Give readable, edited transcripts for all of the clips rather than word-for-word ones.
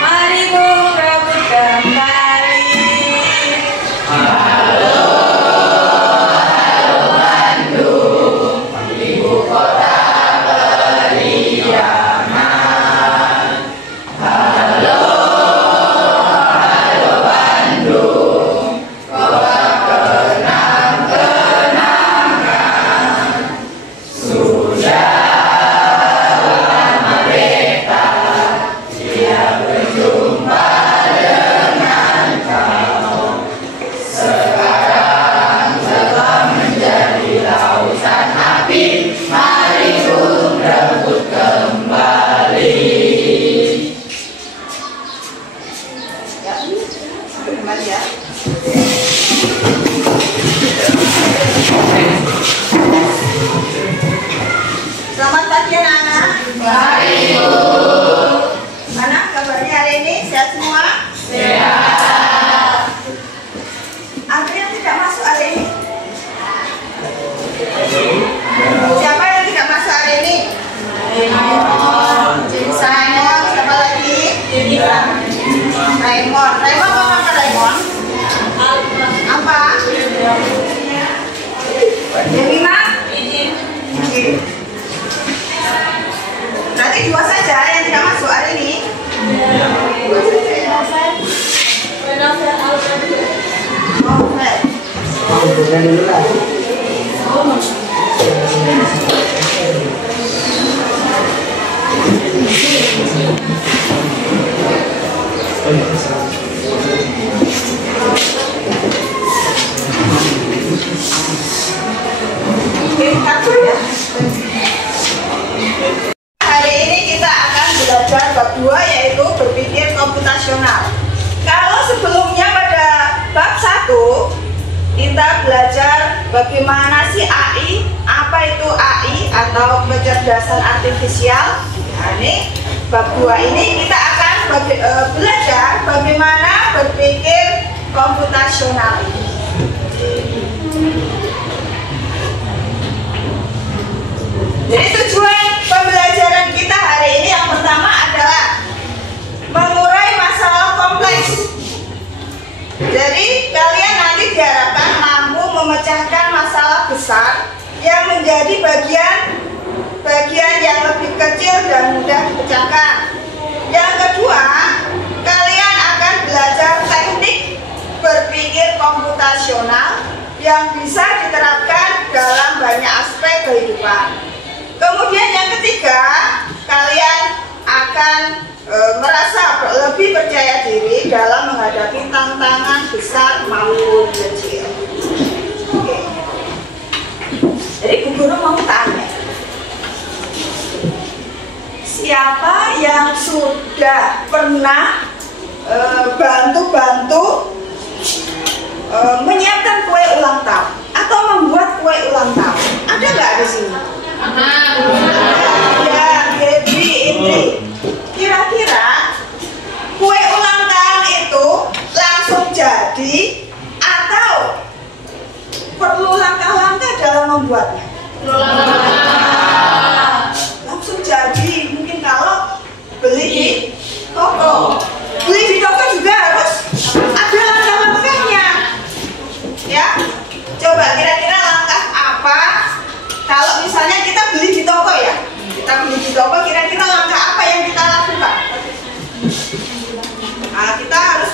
Mari Bung Rebut kembali. Halo, halo Bandung, ibu kota periaman. Halo, halo Bandung, kota kenang-kenangan. Sudah lama beta tidak berjumpa dengan kamu. Sekarang telah menjadi lautan api. Mari Bung rebut kembali. Ya, kembali ya. Selamat pagi anak-anak. Baik Bu. Anak, kabarnya hari ini sehat semua? Sehat. Ada yang tidak masuk hari ini? Siapa yang tidak masuk hari ini? Simon, siapa lagi? Raymond. Raymond mau apa Raymond? Apa? Jemima? Berarti dua saja yang tidak masuk hari ini. Dua saja ya. Oke. Kartu ya. Hari ini kita akan belajar bab 2 yaitu berpikir komputasional. Kalau sebelumnya pada bab 1 kita belajar bagaimana sih AI, apa itu AI atau kecerdasan artifisial. Nah, ini bab 2 ini kita akan belajar bagaimana berpikir komputasional ini. Jadi tujuan pembelajaran kita hari ini yang pertama adalah mengurai masalah kompleks. Jadi kalian nanti diharapkan mampu memecahkan masalah besar yang menjadi bagian yang lebih kecil dan mudah dipecahkan. Yang kedua, kalian akan belajar teknik berpikir komputasional yang bisa diterapkan dalam banyak aspek kehidupan. Kemudian yang ketiga, kalian akan merasa lebih percaya diri dalam menghadapi tantangan besar maupun kecil. Oke. Jadi Bu Guru mau tanya, siapa yang sudah pernah bantu-bantu menyiapkan kue ulang tahun atau membuat kue ulang tahun? Ada nggak di sini? Ya, Gaby, Indri. Kira-kira kue ulang tahun itu langsung jadi atau perlu langkah-langkah dalam membuatnya? Langsung jadi. Mungkin kalau beli di toko. Beli di toko juga harus ada langkah-langkahnya. Ya, coba kira-kira langkah apa? Kalau misalnya kita beli di toko ya, kira-kira langkah apa yang kita lakukan? Nah, kita harus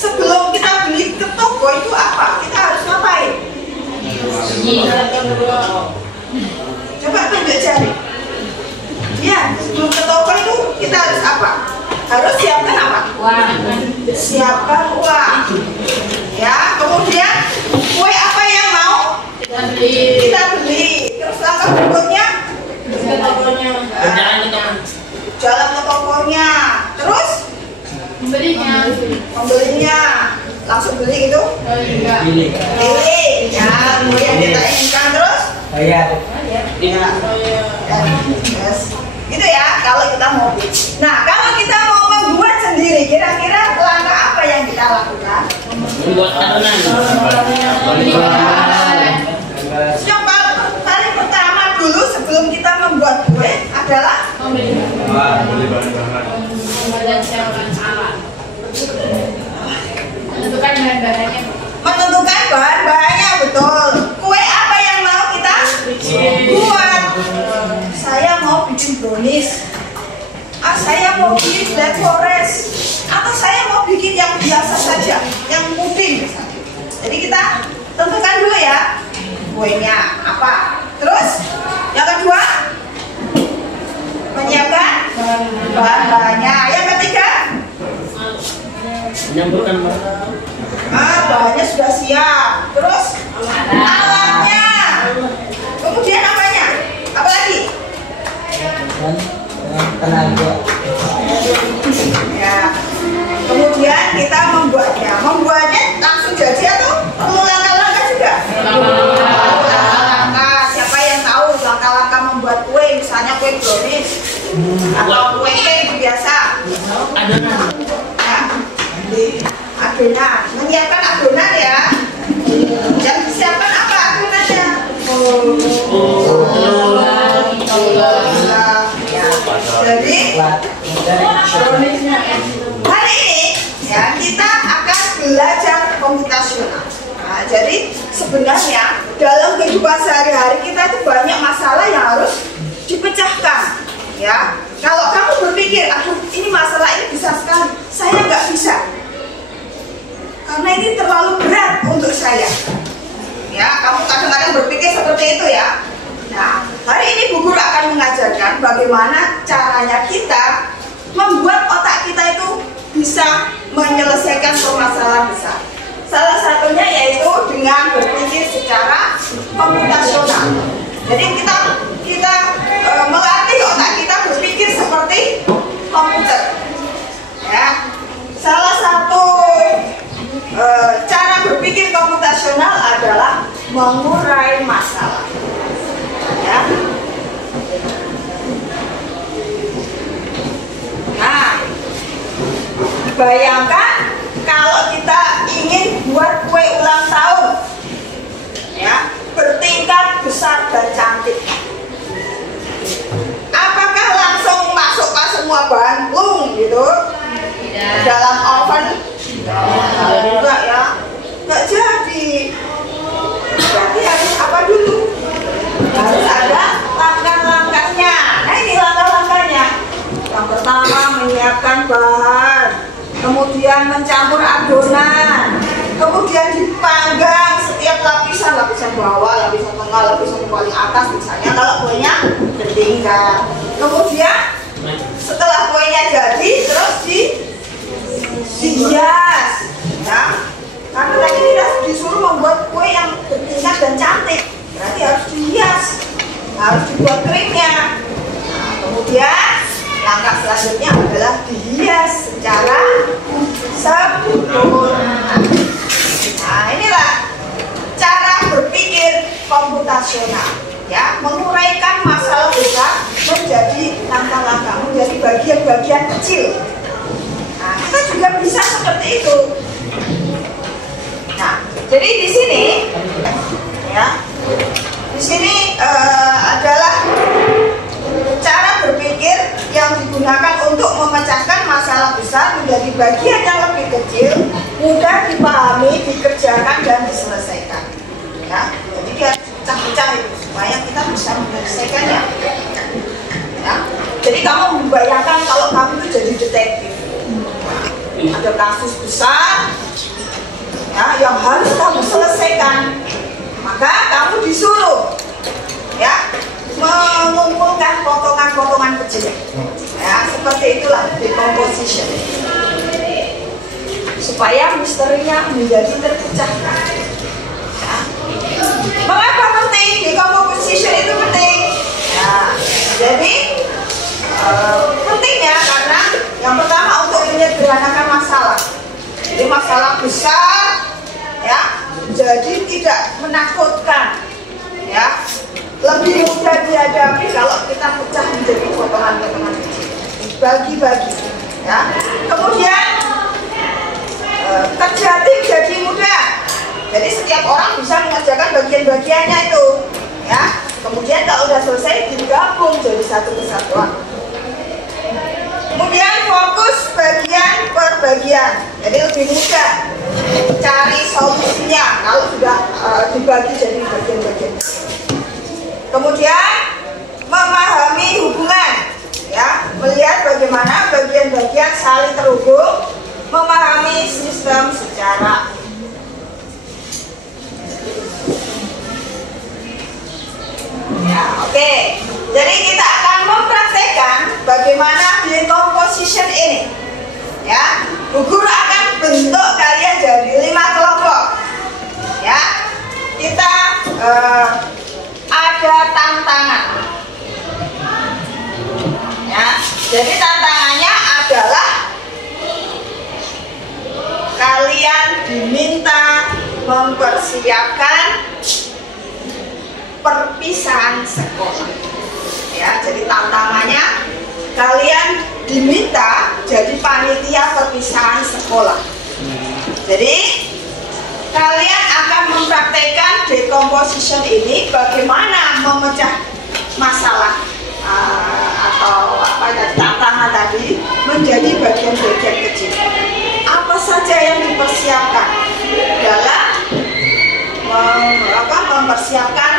sebelum kita beli ke toko itu apa? Kita harus ngapain? Coba tunjuk jari. Ya, sebelum ke toko itu kita harus apa? Harus siapkan apa? Siapkan uang. Ya, kemudian kue apa yang mau kita beli. Terus langkah berikutnya jalan ke tokonya. Terus membelinya. Langsung beli gitu? Beli. Ya, kemudian kita inginkan terus bayar. Ya. Yes. Gitu ya kalau kita mau beli. Nah, kalau kita mau membuat sendiri, kira-kira langkah apa yang kita lakukan? Membuat adonan. Coba kali pertama dulu beli bahan-bahan. Menentukan bahan-bahannya. Menentukan bahan-bahannya, betul. Kue apa yang mau kita buat? Saya mau bikin brownies. Saya mau bikin black forest. Atau saya mau bikin yang biasa saja, yang puding misalnya. Jadi kita tentukan dulu ya, kuenya apa. Terus yang kedua, menyiapkan bahan-bahannya. Yang ketiga, Menyampurkan bahannya sudah siap. Terus alatnya. Kemudian apanya? Apa lagi? Tenaga. Ya. Kemudian kita membuatnya. Membuatnya langsung jadi atau perlu langkah-langkah juga? Langkah-langkah. Siapa yang tahu langkah-langkah membuat kue, misalnya kue brownies atau kue cake biasa? adonan. Nah, adonan. Menyiapkan adonan ya. Yang disiapkan apa adonannya? Jadi hari ini ya kita akan belajar komputasional. Nah, jadi sebenarnya dalam kehidupan sehari-hari kita itu banyak masalah yang harus dipecahkan. Ya, kalau kamu berpikir, aduh ini masalah ini bisa sekali, saya nggak bisa, karena ini terlalu berat untuk saya. Ya, kamu kadang-kadang berpikir seperti itu ya. Nah, hari ini Bu Guru akan mengajarkan bagaimana caranya kita membuat otak kita itu bisa menyelesaikan permasalahan besar. Salah satunya yaitu dengan berpikir secara komputasional. Jadi kita melatih otak kita berpikir seperti komputer. Ya, salah satu cara berpikir komputasional adalah mengurai masalah. Ya. Nah, bayangkan kalau kita ingin buat kue ulang tahun, ya, bertingkat besar dan cantik. Apakah langsung masukkan semua bahan plung gitu dalam oven? Enggak ya, enggak jadi. Berarti harus apa dulu? Harus ada langkah-langkahnya. Nah, ini langkah-langkahnya. Yang pertama, menyiapkan bahan, kemudian mencampur adonan, kemudian dipanggang setiap lapisan bawah, lapisan tengah, lapisan paling atas misalnya kalau kuenya bertingkat. Kemudian setelah kuenya jadi, terus dihias, ya. Karena tadi kita disuruh membuat kue yang bertingkat dan cantik, berarti harus dihias, harus dibuat krimnya. Nah, kemudian langkah selanjutnya adalah dihias secara sempurna. Nah, inilah cara berpikir komputasional, ya, menguraikan masalah besar menjadi langkah-langkah, menjadi bagian-bagian kecil. Nah, kita juga bisa seperti itu. Nah, jadi di sini, ya, di sini adalah cara berpikir yang digunakan untuk memecahkan masalah besar menjadi bagian yang lebih kecil, mudah dipahami, dikerjakan dan diselesaikan. Ya, jadi dia pecah-pecah itu supaya kita bisa menyelesaikannya. Ya, jadi kamu membayangkan kalau kamu itu jadi detektif, ada kasus besar, ya, yang harus kamu selesaikan, maka kamu disuruh, ya, mengumpulkan potongan-potongan kecil, ya, seperti itulah decomposition, supaya misterinya menjadi terpecahkan. Ya. Mengapa penting decomposition itu penting? Ya, jadi pentingnya karena yang pertama untuk menyederhanakan masalah. Jadi masalah besar, ya, jadi tidak menakutkan, ya, lebih mudah dihadapi kalau kita pecah menjadi potongan-potongan kecil, bagi-bagi, ya. Kemudian kerja tim jadi mudah, jadi setiap orang bisa mengerjakan bagian-bagiannya itu, ya. Kemudian kalau sudah selesai digabung jadi satu kesatuan. Kemudian fokus bagian per bagian, jadi lebih mudah cari solusinya kalau sudah dibagi jadi bagian-bagian. Kemudian memahami hubungan, ya, melihat bagaimana bagian-bagian saling terhubung, memahami sistem secara ya, oke. Jadi kita akan mempraktekkan bagaimana decomposition ini. Ya, Bu Guru akan bentuk kalian jadi 5 kelompok. Ya, kita ada tantangan. Ya, jadi tantangannya adalah kalian diminta mempersiapkan perpisahan sekolah. Ya, jadi tantangannya kalian diminta jadi panitia perpisahan sekolah. Jadi kalian akan mempraktekkan decomposition ini, bagaimana memecah masalah atau apa tadi, tantangan tadi menjadi bagian-bagian kecil. Apa saja yang dipersiapkan dalam mempersiapkan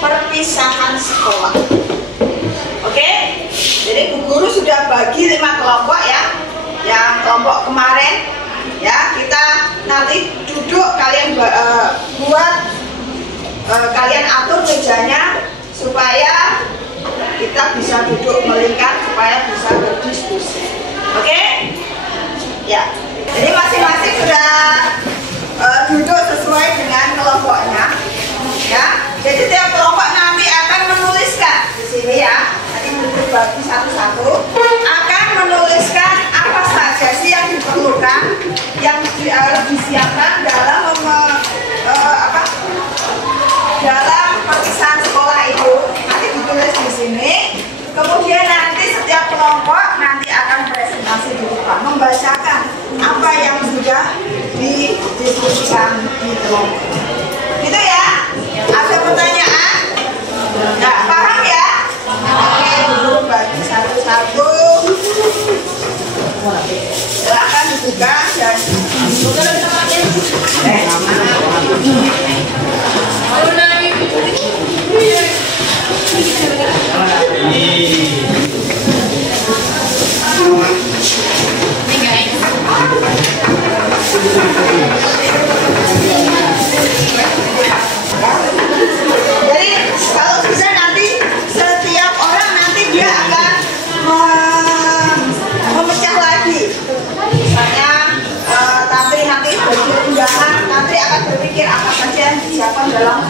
perpisahan sekolah. Oke, jadi Bu Guru sudah bagi 5 kelompok ya. Yang kelompok kemarin ya, kita nanti duduk, kalian buat kalian atur mejanya supaya kita bisa duduk melingkar supaya bisa berdiskusi. Oke? Ya. Jadi masing-masing sudah duduk sesuai dengan kelompoknya. Ya. Jadi tiap kelompok nanti akan menuliskan di sini ya. Nanti berbagi satu-satu akan menuliskan apa saja sih yang diperlukan, yang disiapkan dalam dalam perpisahan sekolah itu. Nanti ditulis di sini. Kemudian nanti setiap kelompok nanti akan presentasi di depan, membacakan apa yang sudah didiskusikan di kelompok. Gitu ya? Ada pertanyaan? Nggak paham ya? Oke, dulu bagi satu-satu. Silakan dibuka dan jadi kalau sudah nanti setiap orang nanti dia akan memecah lagi. Misalnya Tantri nanti bagi undangan, Tantri akan berpikir apa saja yang disiapkan dalam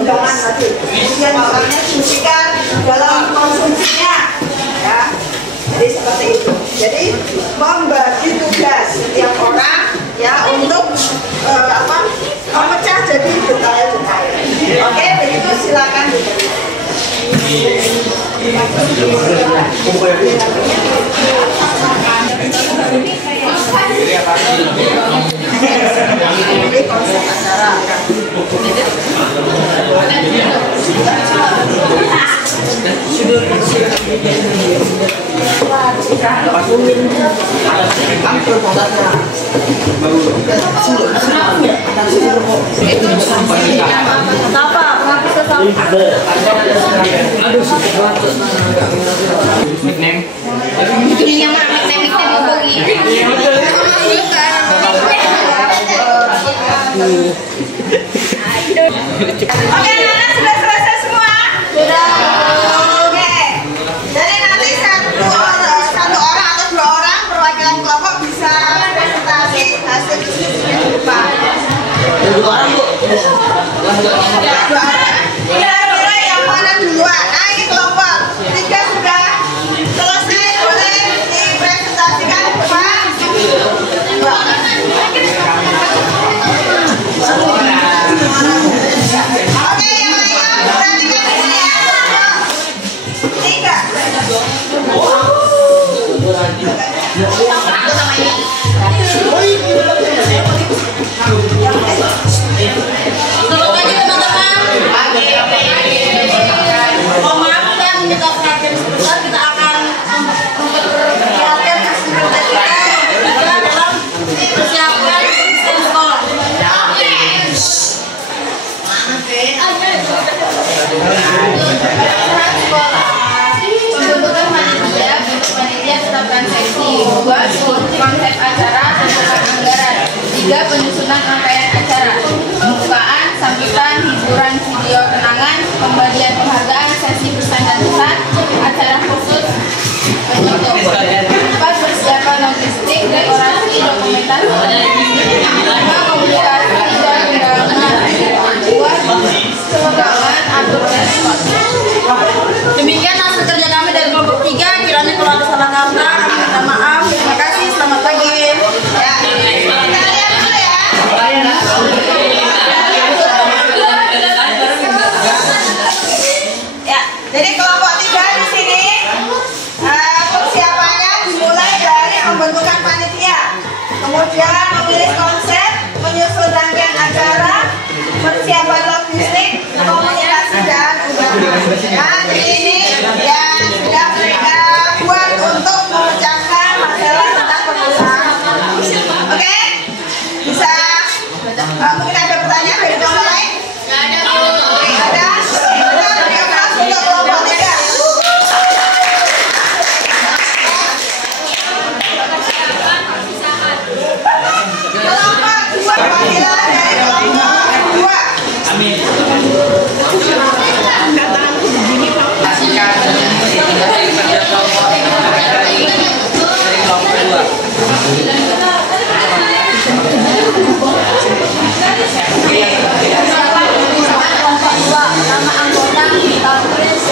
undangan tadi. Kemudian misalnya diskusikan dalam konsumsinya, ya. Jadi seperti itu. Jadi membagi tugas setiap orang ya untuk memecah jadi detail-detail. Oke, begitu silakan diberi. Ini konsep acara. Oke, anak sudah selesai semua? Sudah. Oke. Jadi nanti satu orang atau 2 orang perwakilan kelompok bisa presentasi hasil diskusinya di depan. 2 orang, Bu. 2 orang. Kira-kira yang mana duluan? Nah, ini kelompok 3 sudah selesai, boleh dipresentasikan di depan. Oke, yang lain perhatikan di sini ya. 3. Selamat pagi teman-teman. Mohon maaf dan kita perhatian sebentar, kita akan Jadi kelompok 3 di sini persiapannya dimulai dari pembentukan panitia, kemudian memilih konsep, menyusun rangkaian acara, persiapan logistik, komunikasi dan undangan. Nah, jadi ini yang sudah mereka buat untuk memecahkan masalah tentang pembukaan. Oke? Bisa? Mungkin ada pertanyaan dari kelompok lain? Ada? Terima kasih untuk kelompok 3. Kelompok 2, panggilan dari kelompok 2. Amin. Nama anggota Kongres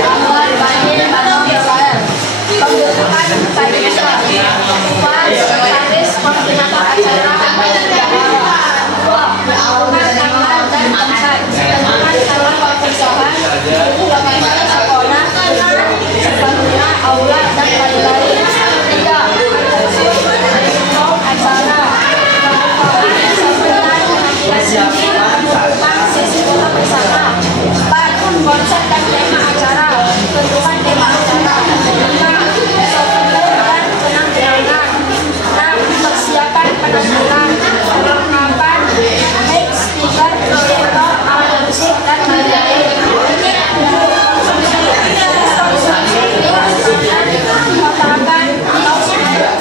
Awal Banjir Bandung Israel. Pembentukan panitia. Sekretaris koordinator acara melakukan tanggal dan tempat. Tentukan calon perpisahan. Bagaimana sekolah sebelumnya aula dan lain-lain. 3. Acara pengukuhan sambutan penampilan seni tentang sesi foto bersama. 4. Konsep dan tema acara. Tentukan tema acara. 5. Souvenir dan penampilan. 6. Persiapan penampilan, perlengkapan, mic, speaker, proyektor, alat musik dan lain-lain. 7. Kotakan atau sumber.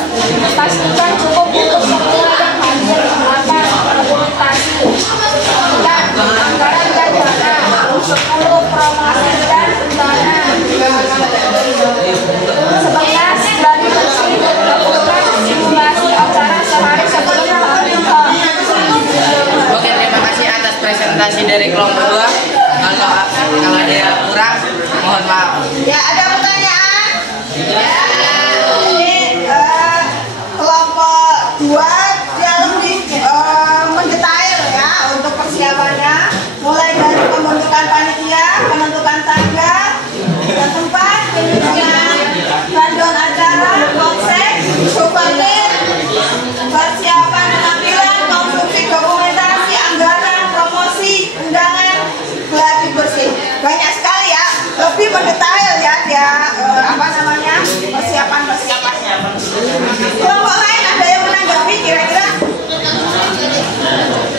Pastikan cukup untuk semua yang hadir. 8. Dokumentasi. 9. Anggaran dan dana. 10. Promosi dan undangan. 11. Gladi bersih dan melakukan simulasi acara sehari sebelum pembentukan. Oke, terima kasih atas presentasi dari kelompok 2. Kalau ada yang kurang, mohon maaf. Ya, ada pertanyaan? Ya. Ini kelompok 2 dia lebih mendetail ya untuk persiapannya, mulai dari pembentukan panitia, penentukan tanggal dan tempat, penyusunan rundown acara, konsep, souvenir, persiapan penampilan, konsumsi dokumentasi, anggaran, promosi, undangan, gladi bersih. Banyak sekali ya, lebih mendetail ya dia persiapannya. Kelompok lain ada yang menanggapi kira-kira?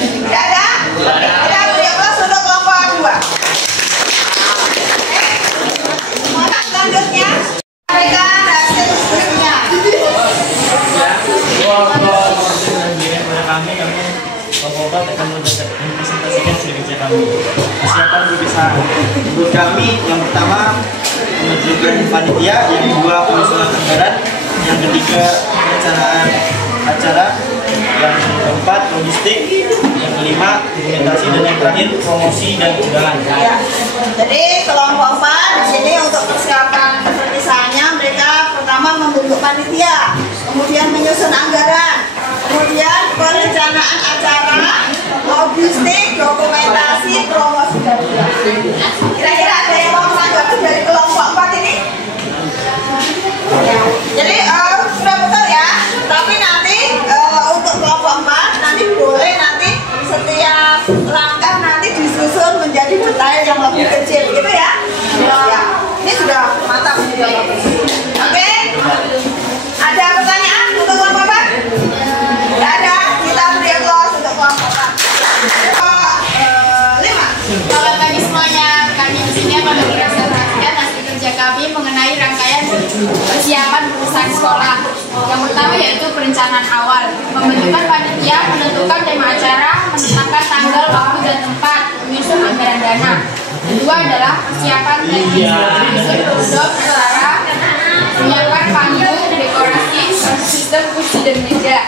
Tidak ada? Kita beri aplaus untuk kelompok 2. Selanjutnya mereka hasil skripnya. Kami Bapak akan mempresentasikan kerja kami. Persiapan perpisahan. Menurut kami yang pertama menunjukkan panitia, yang kedua penyusunan anggaran, yang ketiga perencanaan acara, yang keempat logistik, yang kelima dokumentasi, dan yang terakhir promosi dan undangan. Ya. Jadi kelompok 4 di sini untuk persiapan perpisahannya mereka pertama membentuk panitia, kemudian menyusun anggaran, kemudian perencanaan acara, logistik, dokumentasi, promosi dan undangan. Kira-kira ada yang mau menanggapi dari kelompok 4 ini? Ya. Jadi sudah betul ya. Tapi nanti untuk kelompok 4 nanti boleh nanti setiap langkah nanti disusun menjadi detail yang lebih kecil gitu ya. Ya. Ini sudah mantap sudah bagus. Oke. Ada pertanyaan untuk kelompok 4? Tidak ada. Kita beri aplaus untuk kelompok 4. 5. Selamat pagi semuanya. Kami di sini akan mempresentasikan hasil kerja kami mengenai rangkaian persiapan lulusan sekolah. Yang pertama yaitu perencanaan awal, pembentukan panitia, menentukan tema acara, menetapkan tanggal, waktu dan tempat, menyusun anggaran dana. Kedua adalah persiapan teknis, menyusun rundown acara, menyiapkan panggung, dekorasi, sistem kursi dan meja,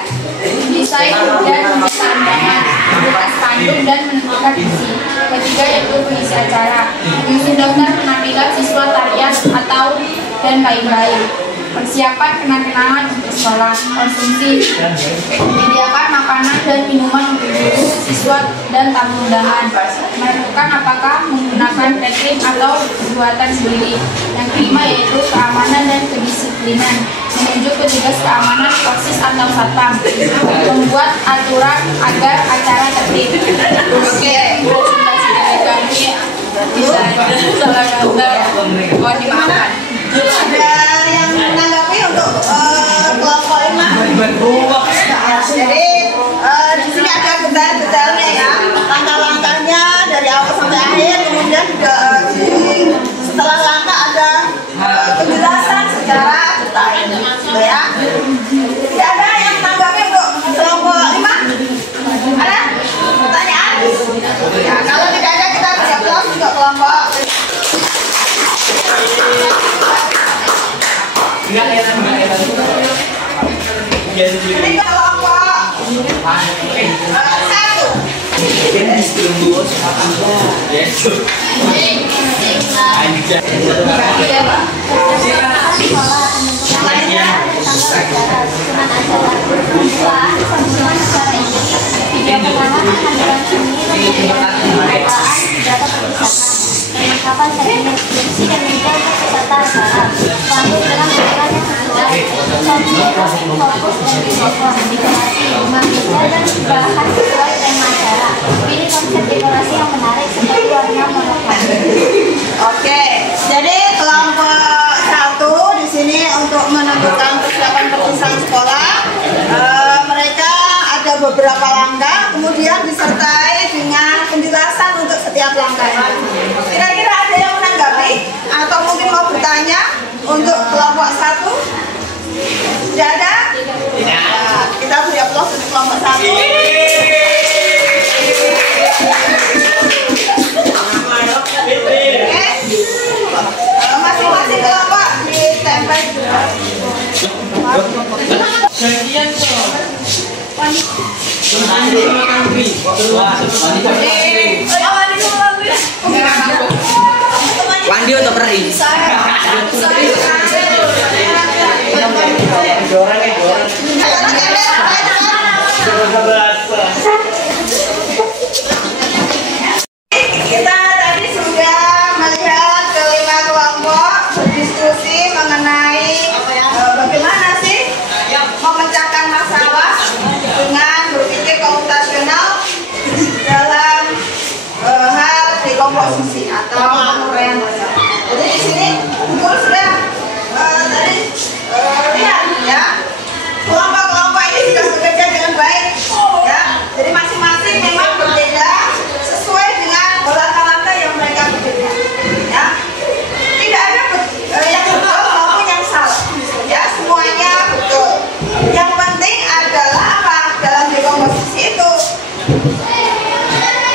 desain dan mendesain undangan, membuat spanduk dan menentukan isi. Ketiga yaitu pengisi acara, menyusun daftar penampilan siswa tarian atau dan lain-lain. persiapan kenang-kenangan untuk sekolah, konsumsi, menyediakan makanan dan minuman untuk guru, siswa, dan tamu undangan, menentukan apakah menggunakan catering atau buatan sendiri. Yang kelima yaitu keamanan dan kedisiplinan, menunjuk petugas keamanan, OSIS atau satpam, membuat aturan agar acara tertib. Oke, presentasi dari kami bisa salah kata, mohon dimaafkan. Ada yang menanggapi untuk kelompok 5? Jadi di sini ada detail-detailnya ya, langkah-langkahnya dari awal sampai akhir, kemudian juga setelah langkah ada penjelasan secara detail, ya. Tidak ada yang menanggapi untuk kelompok 5? Ada pertanyaan? Ya, kalau tidak ada kita beri aplaus untuk kelompok. Ini kelompok Kapan teknik deskripsi dan detail peserta acara. Lalu dengan pikiran yang sesuai, konsentrasi, fokus, dan dekorasi, mengajar dan bahan sesuai tema acara. Pilih konsep dekorasi yang menarik seperti warna monokrom. Oke, jadi kelompok 1 di sini untuk menentukan persiapan perpisahan sekolah. Mereka ada beberapa langkah, kemudian disertai dengan penjelasan untuk setiap langkahnya. Kira-kira ada yang menanggapi atau mungkin mau bertanya untuk kelompok 1? Tidak ada? Tidak. Kita beri aplaus untuk kelompok 1. Masing-masing kelompok ditempel. Wandi atau peri? Kita tadi sudah melihat kelima kelompok berdiskusi mengenai bagaimana sih memecahkan masalah dengan berpikir komputasional dalam hal dekomposisi atau penguraian masalah. Jadi di sini guru sudah tadi lihat ya, kelompok-kelompok ini sudah bekerja dengan baik ya. Jadi masing-masing memang berbeda sesuai dengan langkah-langkah yang mereka bekerja ya. Tidak ada yang betul maupun yang salah ya, semuanya betul. Yang penting adalah apa dalam dekomposisi itu,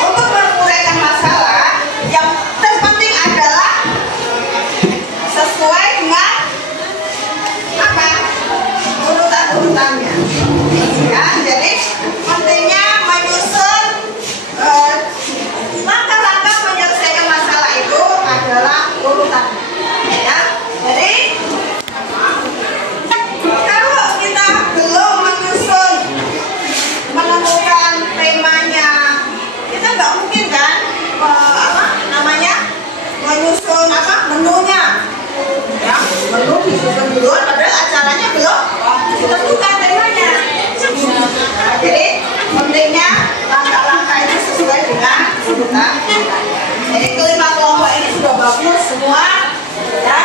untuk menguraikan masalah yang terpenting adalah sesuai dengan apa urutan-urutannya ya. Jadi pentingnya menyusun langkah-langkah menyelesaikan masalah itu adalah urutannya ya. Jadi kalau kita belum menyusun, menemukan temanya, kita nggak mungkin kan menyusun menunya ya. Menu disusun duluan padahal acaranya belum ditentukan temanya. Nah, jadi pentingnya langkah-langkah itu sesuai dengan urutan. Jadi kelima kelompok ini sudah bagus semua ya.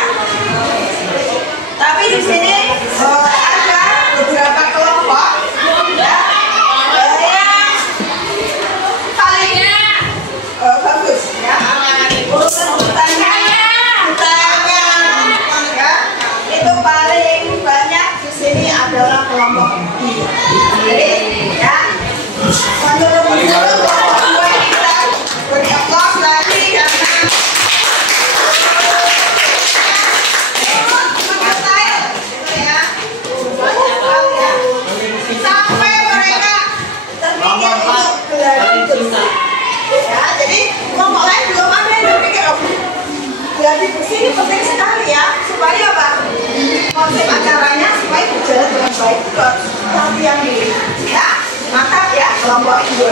Tapi di sini ada beberapa kelompok ya, yang paling bagus ya. Urutan-urutannya ya, itu paling banyak di sini adalah kelompok 2. Jadi ya, menurut kelompok 2 ini kita beri aplaus lagi karena sampai mereka terpikir untuk gladi bersih ya. Jadi kelompok lain belum ada yang terpikir gladi bersih ini penting sekali ya, supaya apa? konsep acaranya supaya berjalan dengan baik itu harus latihan dulu. Ya, mantap ya kelompok dua.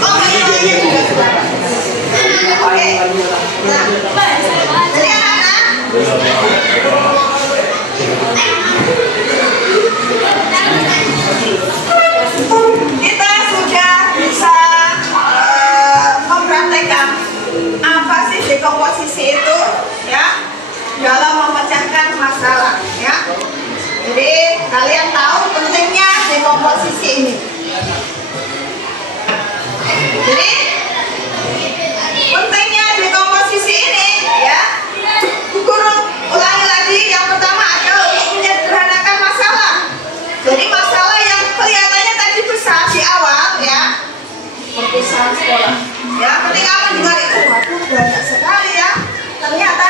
Oh, ini juga sudah. Oke. Nah, jadi anak-anak. Kita sudah bisa mempraktekkan apa sih dekomposisi itu, ya, dalam memecahkan masalah, ya. Jadi kalian tahu pentingnya dekomposisi ini. Jadi pentingnya dekomposisi ini, ya, guru ulangi lagi. Yang pertama adalah untuk menyederhanakan masalah. Jadi masalah yang kelihatannya tadi besar di awal, ya, perpisahan sekolah. Ya, ketika mendengar itu, waduh banyak sekali ya. Ternyata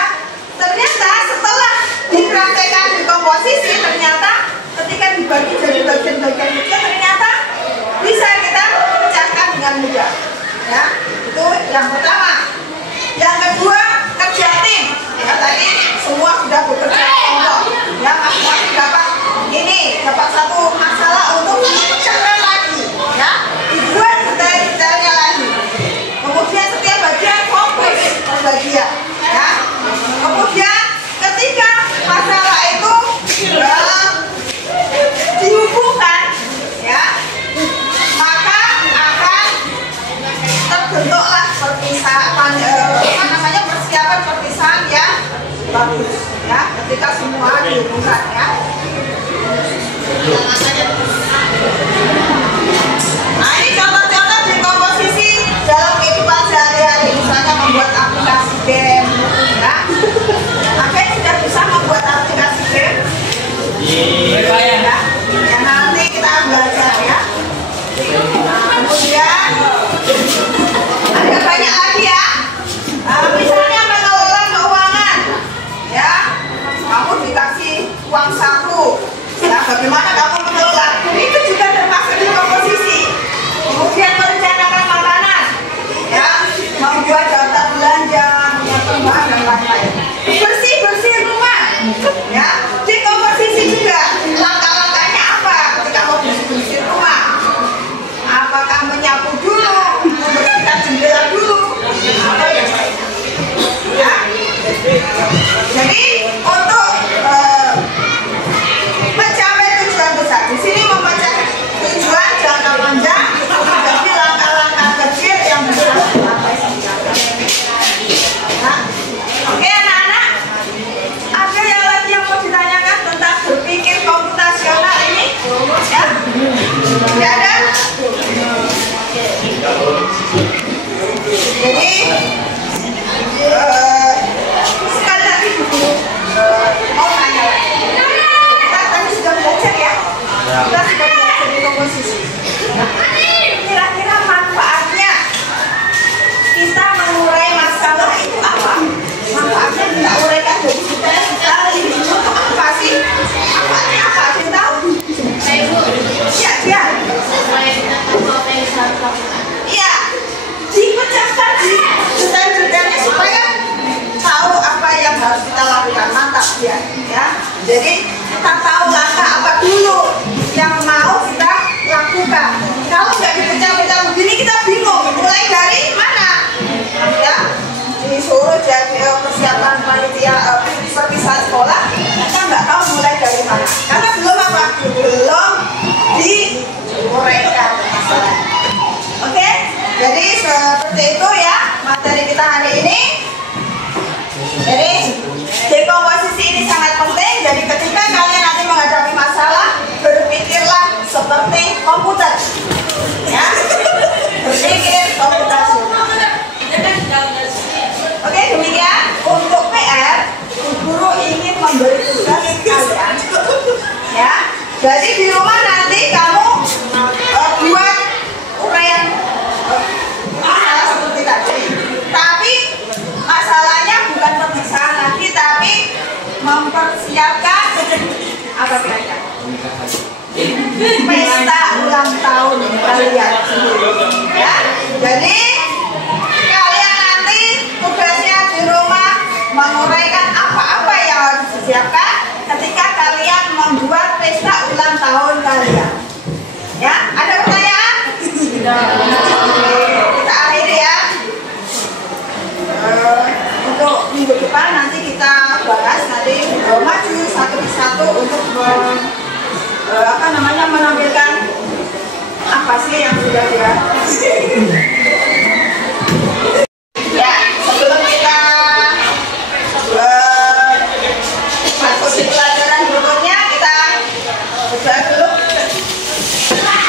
setelah dipraktekkan dekomposisi, ternyata ketika dibagi jadi bagian-bagian kecil, ternyata bisa kita pecahkan dengan mudah. Ya, itu yang pertama. Yang kedua, kerja tim. Ya, tadi semua sudah bekerja kelompok. Ya, masing-masing dapat satu masalah untuk dipecahkan lagi. Ya, dibuat detail-detailnya lagi. Kemudian setiap bagian fokus bagian. Ya, kemudian ketika masalah itu dihubungkan, ya, maka akan terbentuklah persiapan perpisahan yang bagus, ya, ketika semua dihubungkan, ya. Nah, ini contoh-contoh dekomposisi dalam kehidupan sehari-hari, misalnya membuat aplikasi game, ya. Apa yang sudah bisa membuat aplikasi game? Ya, yang nanti kita belajar, ya. Kemudian ada banyak lagi, ya. Misalnya mengelola keuangan, ya. Kamu dikasih uang saku, ya, bagaimana kamu mengelola? Itu juga termasuk dekomposisi. Kemudian merencanakan makanan, ya, membuat daftar belanja, menyiapkan bahan dan lain-lain. Bersih rumah, ya, dekomposisi juga. Langkah-langkahnya apa ketika mau bersih rumah? Apakah menyapu dulu, membersihkan jendela dulu, atau yang lain? Ya, jadi untuk mencapai tujuan besar, di sini memecah tujuan jangka panjang menjadi langkah-langkah kecil yang bisa dicapai. Nah, oke anak-anak, ada yang lagi yang mau ditanyakan tentang berpikir komputasional ini? Ya, tidak ada. Jadi sekali lagi mau tanya lagi. Kita tadi sudah belajar, ya. Kita sudah belajar dekomposisi. Kira-kira manfaatnya kita mengurai masalah itu apa? Manfaatnya kita uraikan dari detail ini apa sih? Manfaatnya apa? Kita tahu? Ya. Iya, dipecahkan di detail-detailnya supaya tahu apa yang harus kita lakukan. Mantap ya. Jadi kita tahu langkah apa dulu yang mau kita lakukan. Kalau nggak dipecah-pecah begini kita bingung. Mulai dari mana? Ya, disuruh jadi persiapan panitia perpisahan sekolah, kita nggak tahu mulai dari mana. Karena belum diuraikan masalah. Oke, jadi seperti itu ya materi kita hari ini. Jadi dekomposisi ini sangat penting. Jadi ketika kalian nanti menghadapi masalah, berpikirlah seperti komputer, ya, berpikir komputasional. Oke, demikian untuk PR. Guru ingin memberi tugas kalian, ya. Jadi di rumah nanti kamu buat uraian masalah seperti tadi. Tapi masalahnya bukan perpisahan lagi, tapi mempersiapkan apa kira-kira? Pesta ulang tahun kalian sendiri, ya. Jadi kalian nanti tugasnya di rumah menguraikan apa-apa yang harus dipersiapkan ketika kalian membuat pesta ulang tahun kalian. Ya, ada pertanyaan? Oke, kita akhiri ya. Untuk minggu depan nanti kita bahas nanti maju satu persatu untuk menampilkan apa sih yang sudah dia. Ya, sebelum kita masuk di pelajaran berikutnya, kita coba dulu. Nah,